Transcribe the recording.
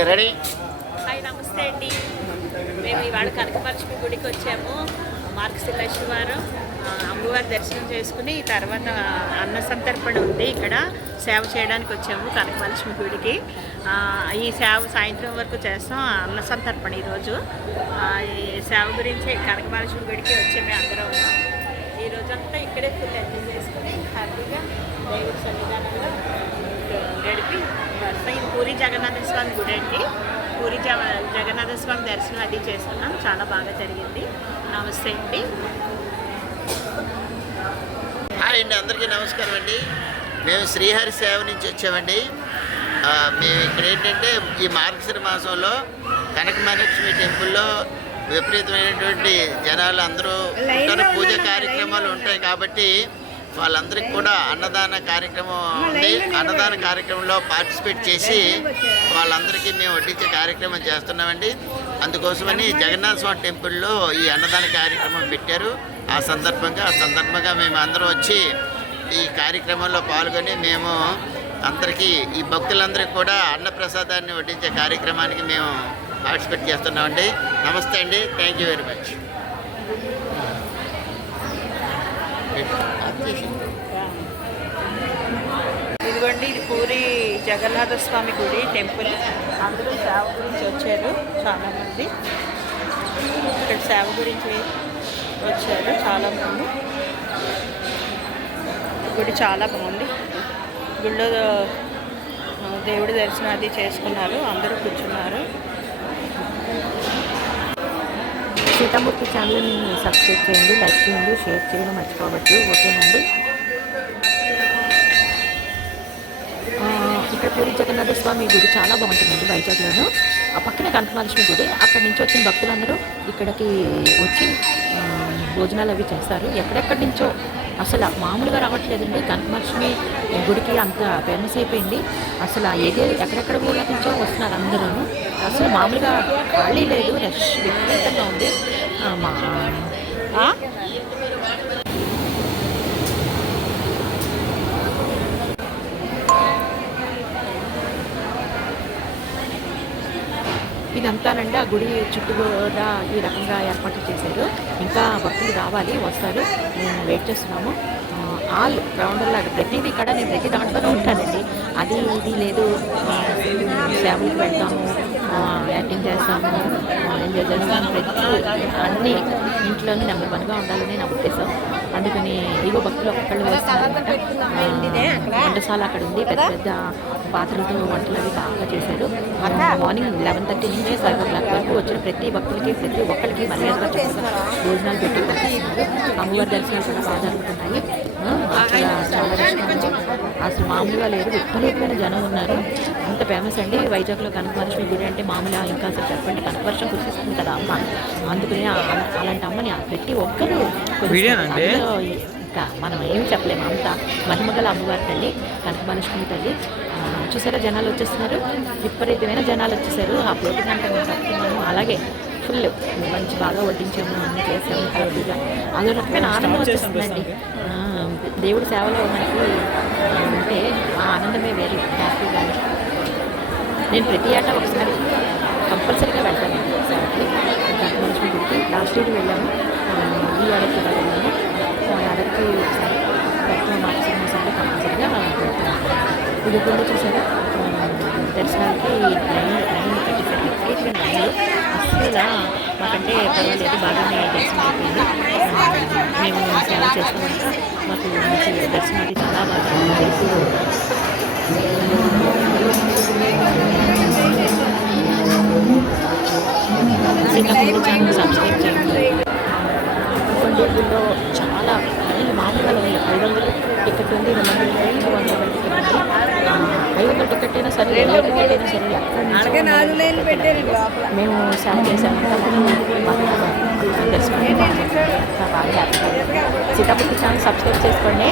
Okay ready. Hi నమస్తే అండి. మేము ఇవాళ కనకమహాలక్ష్మి గుడికి వచ్చాము. మార్గశిర శనివారం అమ్మవారి దర్శనం చేసుకుని తర్వాత అన్న సంతర్పణ ఉంది. ఇక్కడ సేవ చేయడానికి వచ్చాము కనకమహాలక్ష్మి గుడికి. ఈ సేవ సాయంత్రం వరకు చేస్తాం. అన్న సంతర్పణ ఈరోజు. ఈ సేవ గురించి కనకమహాలక్ష్మి గుడికి వచ్చాము అందరం. ఈ రోజంతా ఇక్కడే ఫుల్ ఎంజాయ్ చేసుకుని హ్యాపీగా దేవుడి సన్నిధానంలో గడిపి వస్తాం. ఇది పూరి జగన్నాథ స్వామి గుడి అండి. పూరి జగన్నాథ స్వామి దర్శనం అది చేసుకున్నాం. చాలా బాగా జరిగింది. నమస్తే అండి. హాయ్ అండి, అందరికీ నమస్కారం అండి. మేము శ్రీహరి సేవ నుంచి వచ్చామండి. మేము ఇక్కడ ఏంటంటే ఈ మార్గశిర మాసంలో కనకమహాలక్ష్మి టెంపుల్లో విపరీతమైనటువంటి జనాలు అందరూ ఉంటారు. పూజ కార్యక్రమాలు ఉంటాయి కాబట్టి వాళ్ళందరికీ కూడా అన్నదాన కార్యక్రమం ఉంది. అన్నదాన కార్యక్రమంలో పార్టిసిపేట్ చేసి వాళ్ళందరికీ మేము వడ్డించే కార్యక్రమం చేస్తున్నామండి. అందుకోసమని జగన్నాథ స్వామి టెంపుల్లో ఈ అన్నదాన కార్యక్రమం పెట్టారు. ఆ సందర్భంగా మేము అందరం వచ్చి ఈ కార్యక్రమంలో పాల్గొని మేము అందరికీ ఈ భక్తులందరికీ కూడా అన్నప్రసాదాన్ని వడ్డించే కార్యక్రమానికి మేము పార్టిసిపేట్ చేస్తున్నామండి. నమస్తే అండి, థ్యాంక్ యూ వెరీ మచ్. ఇదిగోండి, ఇది పూరి జగన్నాథ స్వామి గుడి టెంపుల్. అందరూ సేవ గురించి వచ్చారు చాలామంది. ఇక్కడ సేవ గురించి వచ్చారు చాలామంది. గుడి చాలా బాగుంది. గుడిలో దేవుడి దర్శనం అది చేసుకున్నారు. అందరూ కూర్చున్నారు. సీతామూర్తి ఛానల్ని సబ్స్క్రైబ్ చేయండి, లైక్ చేయండి, షేర్ చేయడం మర్చిపోవద్దు. ఓకేనండి. ఇక్కడ పూరి జగన్నాథ స్వామి గుడి చాలా బాగుంటుందండి వైజాగ్లోను. ఆ పక్కనే కనకమహాలక్ష్మి గుడి. అక్కడి నుంచి వచ్చిన భక్తులందరూ ఇక్కడికి వచ్చి భోజనాలు అవి చేస్తారు. ఎక్కడెక్కడి నుంచో అసలు మామూలుగా రావట్లేదండి. కనకమహాలక్ష్మి గుడికి అంత ఫేమస్ అయిపోయింది. అసలు ఎక్కడెక్కడ ఊళ్ళ నుంచో వస్తున్నారు అందరూ. అసలు మామూలుగా ఖాళీ లేదు, రష్ విపరీతంగా ఉంది. ఇదంతానండి ఆ గుడి చుట్టూ కూడా ఈ రకంగా ఏర్పాటు చేశారు. ఇంకా భక్తులు రావాలి, వస్తారు. మేము వెయిట్ చేస్తున్నాము. ఆల్ రౌండర్లాగా ప్రతిదీ ఇక్కడ నేను ప్రతి దాంట్లోనే ఉంటానండి. అది ఇది లేదు, సేవలకు వెళ్తాము, యాక్టింగ్ చేస్తాము, ఎంజాయ్ చేస్తాము. ప్రతి అన్నీ ఇంట్లోనే నెంబర్ 1గా ఉండాలని నా ఉద్దేశం. అందుకని ఇగో భక్తులు ఒక్కళ్ళు వస్తారనమాట. వంటశాల అక్కడ ఉంది. పెద్ద పెద్ద పాత్రలతో వంటలు అవి బాగా చేశారు. మార్నింగ్ 11:30 నుంచి 5 o'clock వరకు వచ్చిన ప్రతి భక్తులకి ప్రతి ఒక్కరికి మర్యాదగా చేస్తున్నారు. భోజనాలు పెట్టి పంపిస్తున్నారు. అమ్మవారి దర్శనాలు కూడా బాగా జరుగుతున్నాయి. అసలు మామూలుగా లేదు, విపరీతమైన జనం ఉన్నారు. అంత ఫేమస్ అండి వైజాగ్లో కనకమహాలక్ష్మి గుడి అంటే. మామూలుగా ఇంకా అసలు చెప్పండి, కనకవర్షం కురిపిస్తుంది కదా అమ్మ. అందుకని అలాంటి అమ్మని ప్రతి ఒక్కరూ ఇంకా మనం ఏం చెప్పలేము. అంత మహిమగల అమ్మవారి తల్లి కనకమహాలక్ష్మి తల్లి. చూసారా జనాలు వచ్చేస్తున్నారు, విపరీతమైన జనాలు వచ్చేసారు. ఆ ప్లేట్ గంట మేము చెప్తున్నాము. అలాగే ఫుల్ మంచి బాగా వడ్డించాము, అన్నీ చేసాము. హ్యాపీగా అదో రకమైన ఆనందం వచ్చేస్తుందండి. దేవుడి సేవలో మనకి అంటే ఆ ఆనందమే వేరు, హ్యాపీగా. నేను ప్రతి ఏటా ఒకసారి కంపల్సరీగా వెళ్తాను సేవకి, కనకమహాలక్ష్మి గుడికి. లాస్ట్ ఇయర్ వెళ్ళాము, ఈ ఏడాది కూడా వెళ్ళాము. ఏడాదికి ఒకసారి మార్చి మాసంలో కంపల్సరీగా వెళ్తాను. ఇది కూడా చూసారా దర్శనానికి లైన్ పెట్టేసారు. విపరీతమైన లైన్లు. అసలు మాకంటే పర్వాలేదు, బాగానే దర్శనం అయిపోయింది. మేము సేవ చేస్తామంట. మాకు మంచి దర్శనం అయితే చాలా బాగా సీతామూర్తి ఛానల్ సబ్స్క్రైబ్ చేయండి. కొండూరులో చాలా మామూలుగా 500 టికెట్ ఉంది, 200 టికెట్, 100 టికెట్ ఉంది. 500 టికెట్ అయినా సరే, 200 టికెట్ అయినా సరే మేము సేవ చేసామంటే దర్శనం బాగా. సీతామూర్తి ఛానల్ సబ్స్క్రైబ్ చేసుకోండి.